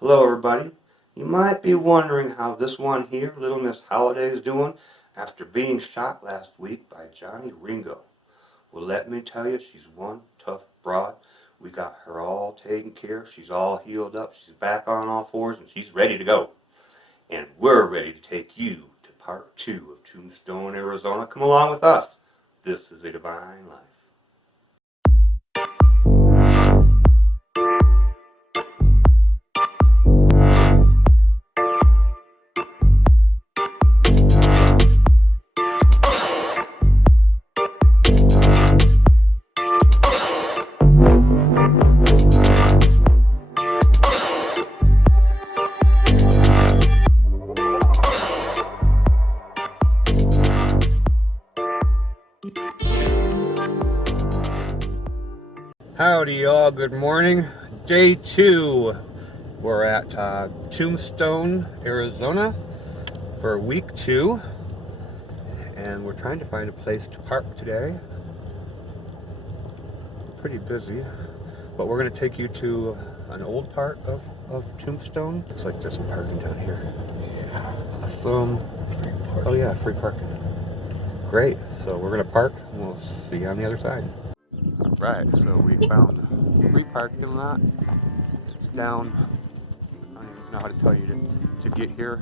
Hello everybody. You might be wondering how this one here, Little Miss Holiday, is doing after being shot last week by Johnny Ringo. Well, let me tell you, she's one tough broad. We got her all taken care of. She's all healed up. She's back on all fours and she's ready to go. And we're ready to take you to part 2 of Tombstone, Arizona. Come along with us. This is a divine life. Howdy y'all, good morning. Day 2. We're at Tombstone, Arizona for week 2. And we're trying to find a place to park today. Pretty busy. But we're going to take you to an old part of Tombstone. Looks like there's some parking down here. Yeah. Awesome. Oh yeah, free parking. Great. So we're going to park and we'll see you on the other side. Right, so we found a free parking lot. It's down, I don't even know how to tell you to get here.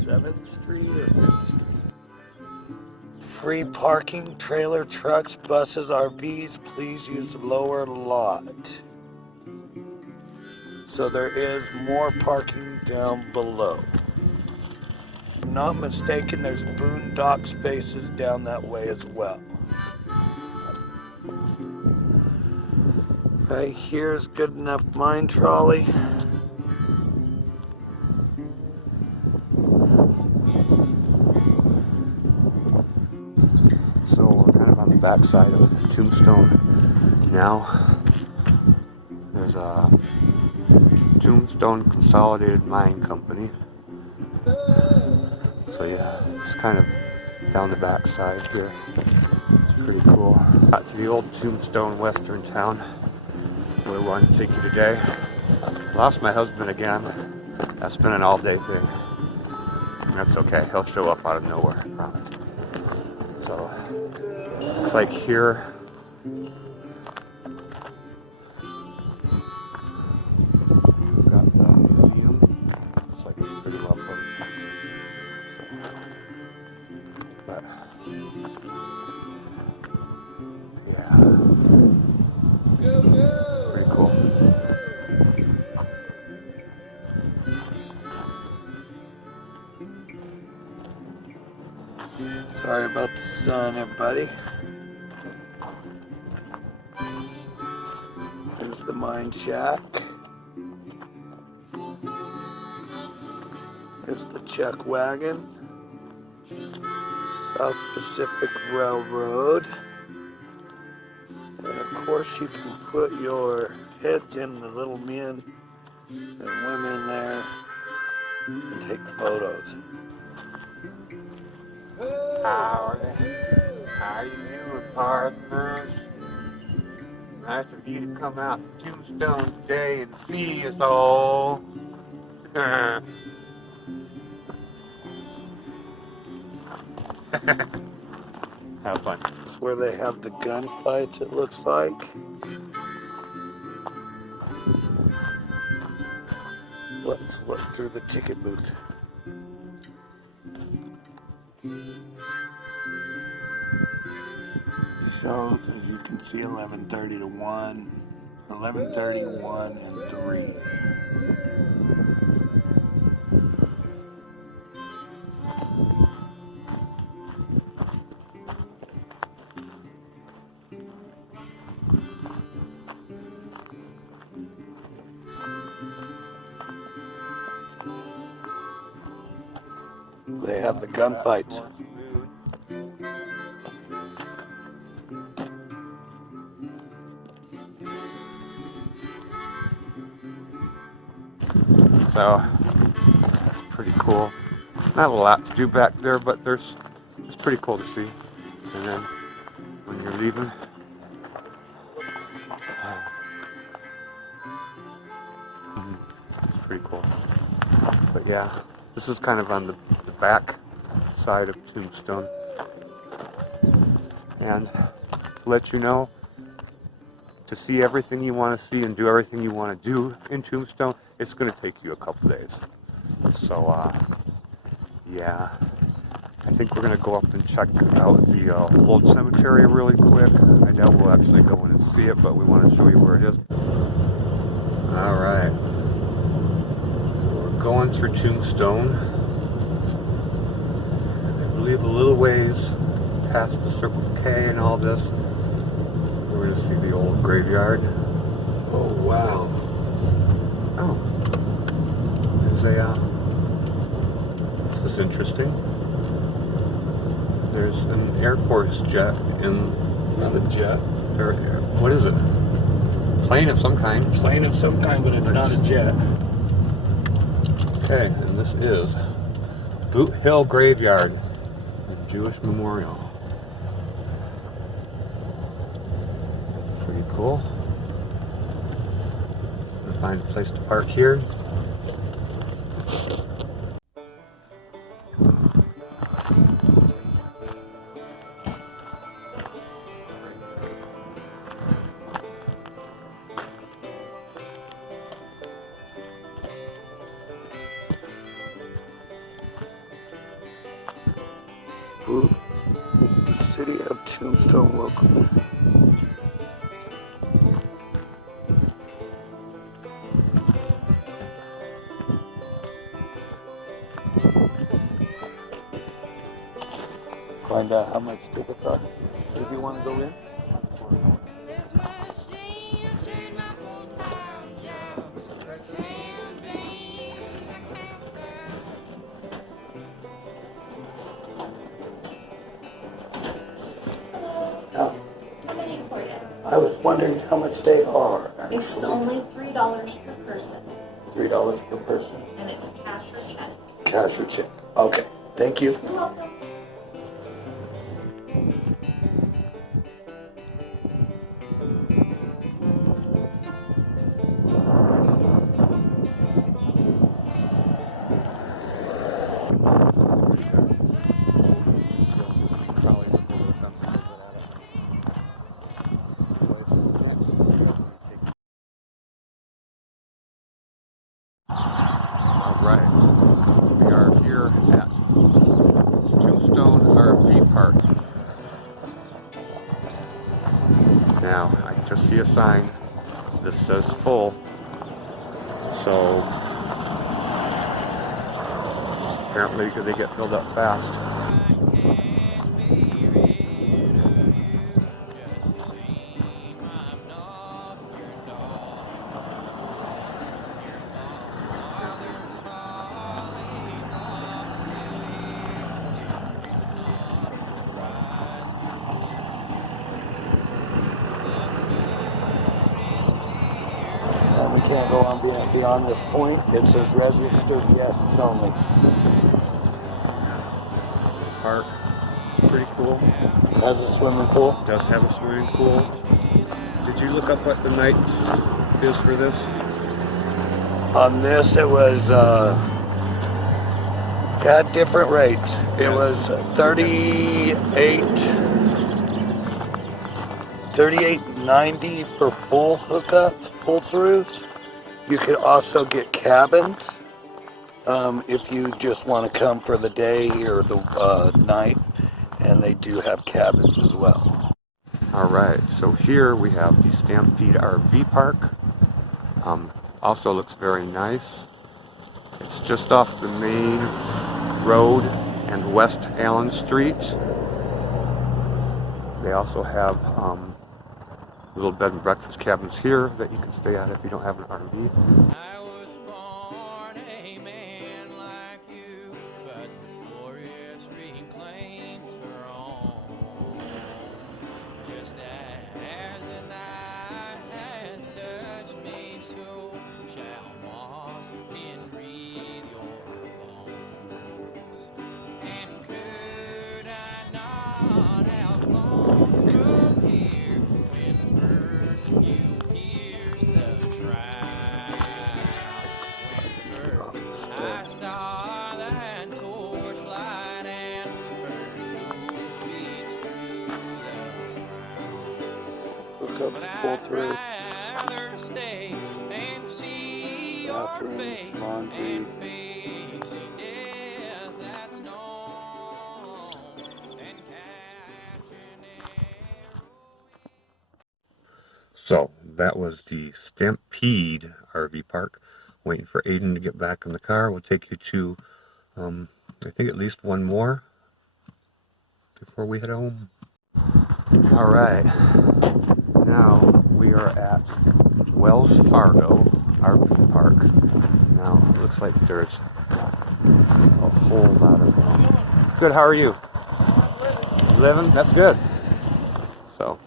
7th Street or 5th Street? Free parking, trailer, trucks, buses, RVs, please use the lower lot. So there is more parking down below. If I'm not mistaken, there's boondock spaces down that way as well. Right here's good enough mine trolley. So we're kind of on the back side of Tombstone now. There's a Tombstone Consolidated Mine Company. So yeah, it's kind of down the back side here. It's pretty cool. Got to the old Tombstone Western town where we want to take you today. Lost my husband again. That's been an all-day thing. That's okay, he'll show up out of nowhere, I promise. So, looks like here got the museum. Looks like it's pretty well built. But yeah, pretty cool. Sorry about the sun, everybody. There's the mine shack. There's the chuck wagon. South Pacific Railroad. And of course you can put your heads in the little men and women there and take photos. How you doing, partners? Nice of you to come out to Tombstone today and see us all. Have fun. It's where they have the gunfights, it looks like. Let's look through the ticket booth. Shows, as you can see, 11:30 to 1, 11:30, 1, and 3. They have the gunfights. So that's pretty cool. Not a lot to do back there, but it's pretty cool to see. And then when you're leaving, pretty cool. But yeah, this is kind of on the back side of Tombstone. And to let you know, to see everything you want to see and do everything you want to do in Tombstone, it's going to take you a couple days. So, yeah, I think we're going to go up and check out the old cemetery really quick. I doubt we'll actually go in and see it, but we want to show you where it is. Alright, we're going through Tombstone. I believe a little ways past the Circle K and all this. We're going to see the old graveyard. Oh, wow. Oh, there's this is interesting. There's an Air Force jet in... Not a jet. What is it? Plane of some kind. Plane of some kind, but it's not a jet. Okay, and this is Boot Hill Graveyard, a Jewish memorial. Pretty cool. Gonna find a place to park here. Ooh. City of Tombstone, welcome. Find out how much tickets are. If you want to go in. I was wondering how much they are. Actually. It's only $3 per person. $3 per person. And it's cash or check. Cash or check. Okay. Thank you. You're welcome. Alright, we are here at Tombstone RV Park. Now, I just see a sign. This says full. So, apparently they get filled up fast. We can't go on beyond this point. It says registered guests only. Park, pretty cool. Has a swimming pool. Does have a swimming pool. Did you look up what the night is for this? On this, it was got different rates. It was $38.90 for full hookups, pull-throughs. You could also get cabins if you just want to come for the day or the night, and they do have cabins as well. Alright, so here we have the Stampede RV Park. Also looks very nice. It's just off the main road and West Allen Street. They also have little bed and breakfast cabins here that you can stay at if you don't have an RV. I was born a man like you, but the forest reclaims her own. Just as the night has touched me, so shall moss enwreathe your bones. And could I not have flown from here when first you pierced the tracks? Pups pull through. I'd rather stay and see your Bathroom, face laundry. and facing death that's known and catching arrow. So that was the Stampede RV park. Waiting for Aiden to get back in the car. We'll take you to, I think at least one more before we head home. All right, now we are at Wells Fargo RV Park. Now it looks like there's a whole lot of them. Good. How are you? You living? That's good. So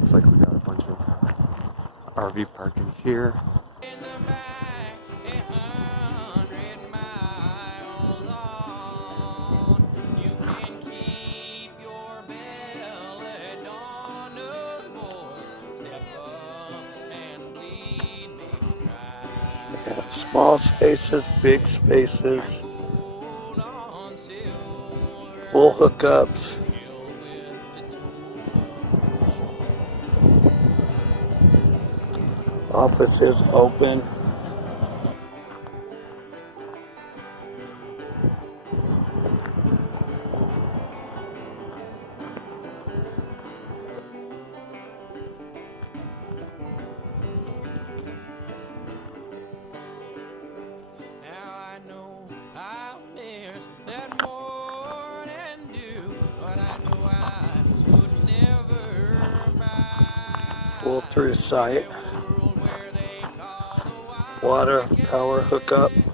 looks like we got a bunch of RV parking here. In the back, 100 miles on. You can keep your belly on, boys. Step up and bleed me dry. Yeah, small spaces, big spaces, Hold on, silver, full hookups. chill with the tour shore. Offices open. Now I know I'll miss that morning dew, but I know I would never buy Pull through site. a world where they call the Water, power hookup. and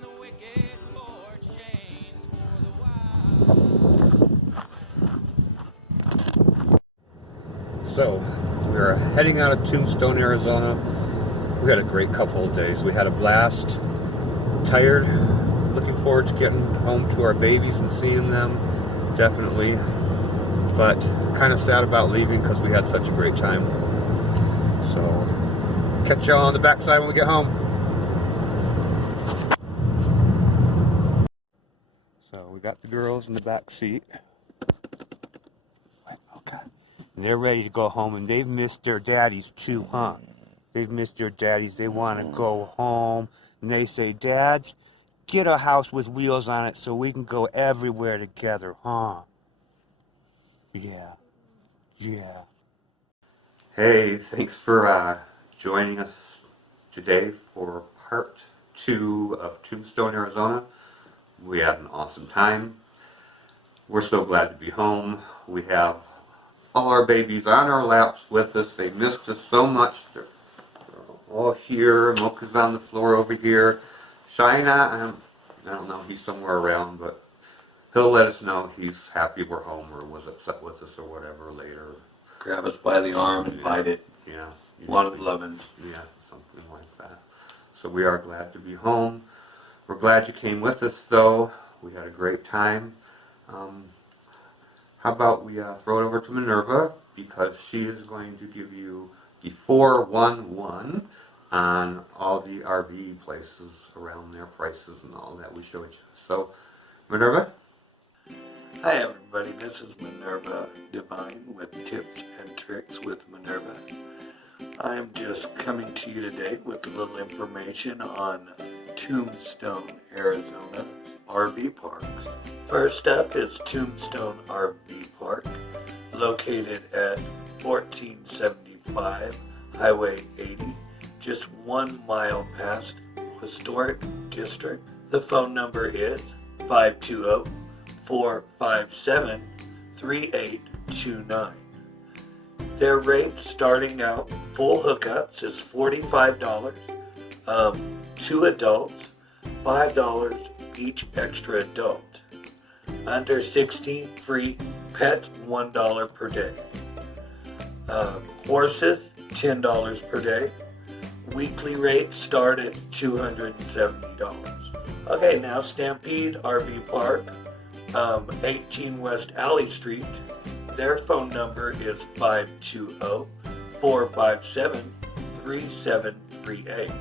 the wicked forge chains for the wild. So, we are heading out of Tombstone, Arizona. We had a great couple of days. We had a blast. Tired. Looking forward to getting home to our babies and seeing them. Definitely. But kind of sad about leaving because we had such a great time. So, catch y'all on the backside when we get home. So, we got the girls in the back seat. Okay. And they're ready to go home, and they've missed their daddies too, huh? They've missed their daddies. They want to go home. And they say, Dads, get a house with wheels on it so we can go everywhere together, huh? Yeah. Yeah. Hey, thanks for joining us today for part 2 of Tombstone, Arizona. We had an awesome time. We're so glad to be home. We have all our babies on our laps with us. They missed us so much. They're all here. Mocha's on the floor over here. Shaina, I don't know, he's somewhere around, but he'll let us know he's happy we're home or was upset with us or whatever later. Grab us by the arm and bite it. Yeah. Wanted lemons. Yeah, something like that. So we are glad to be home. We're glad you came with us, though. We had a great time. How about we throw it over to Minerva, because she is going to give you the 411 on all the RV places around their prices and all that we showed you. So, Minerva? Hi everybody, this is Minerva Divine with Tips and Tricks with Minerva. I'm just coming to you today with a little information on Tombstone, Arizona RV parks. First up is Tombstone RV Park, located at 1475 Highway 80, just 1 mile past Historic District. The phone number is 520-457-3829. Their rate starting out full hookups is $45, 2 adults, $5 each extra adult. Under 16, free, pets $1 per day. Horses $10 per day. Weekly rates start at $270. Okay, now Stampede RV Park, 18 West Alley Street. Their phone number is 520-457-3738.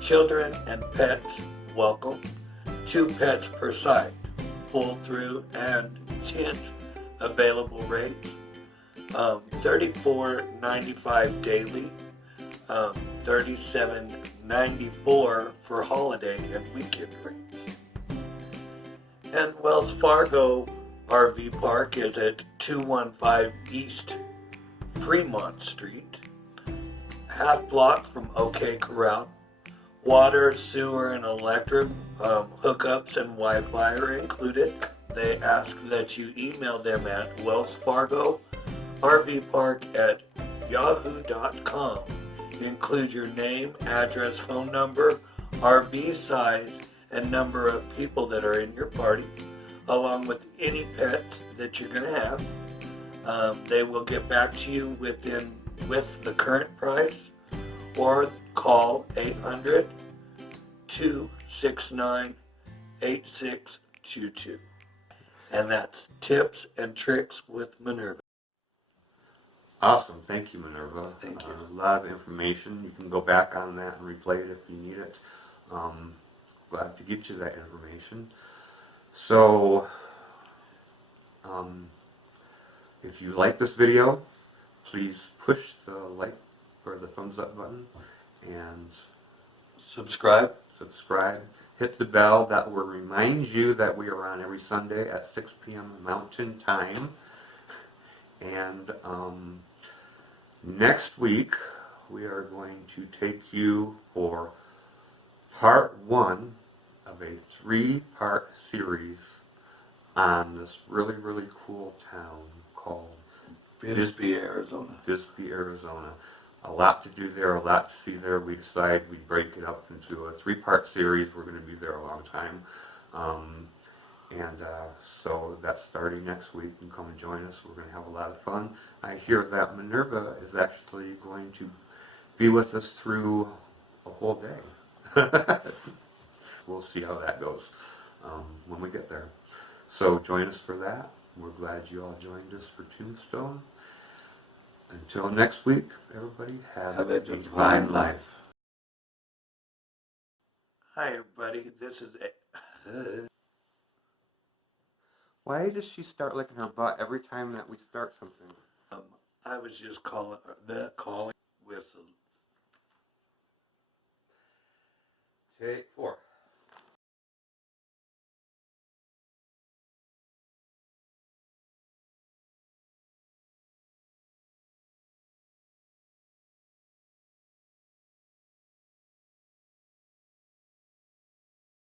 Children and pets welcome. 2 pets per site. Pull through and tent available rates. $34.95 daily, $37.94 for holiday and weekend rates. And Wells Fargo RV Park is at 215 East Fremont Street, half block from OK Corral. Water, sewer, and electric hookups and Wi-Fi are included. They ask that you email them at wellsfargorvpark@yahoo.com. Include your name, address, phone number, RV size, and number of people that are in your party, along with any pets that you're going to have. They will get back to you with the current price, or call 800-269-8622. And that's Tips and Tricks with Minerva. Awesome. Thank you, Minerva. Thank you. A lot of information. You can go back on that and replay it if you need it. Glad to get you that information. So, if you like this video, please push the like or the thumbs up button and Subscribe. Hit the bell. That will remind you that we are on every Sunday at 6 p.m. Mountain Time. And next week we are going to take you for part 1 of a 3-part series on this really, really cool town called Bisbee, Arizona. Bisbee, Arizona. A lot to do there, a lot to see there. We decided we'd break it up into a 3-part series. We're going to be there a long time. So that's starting next week. You can come and join us. We're going to have a lot of fun. I hear that Minerva is actually going to be with us through a whole day. We'll see how that goes when we get there. So join us for that. We're glad you all joined us for Tombstone. Until next week, everybody, have a divine life. Hi, everybody. This is... Why does she start licking her butt every time that we start something? I was just calling with... Take 4.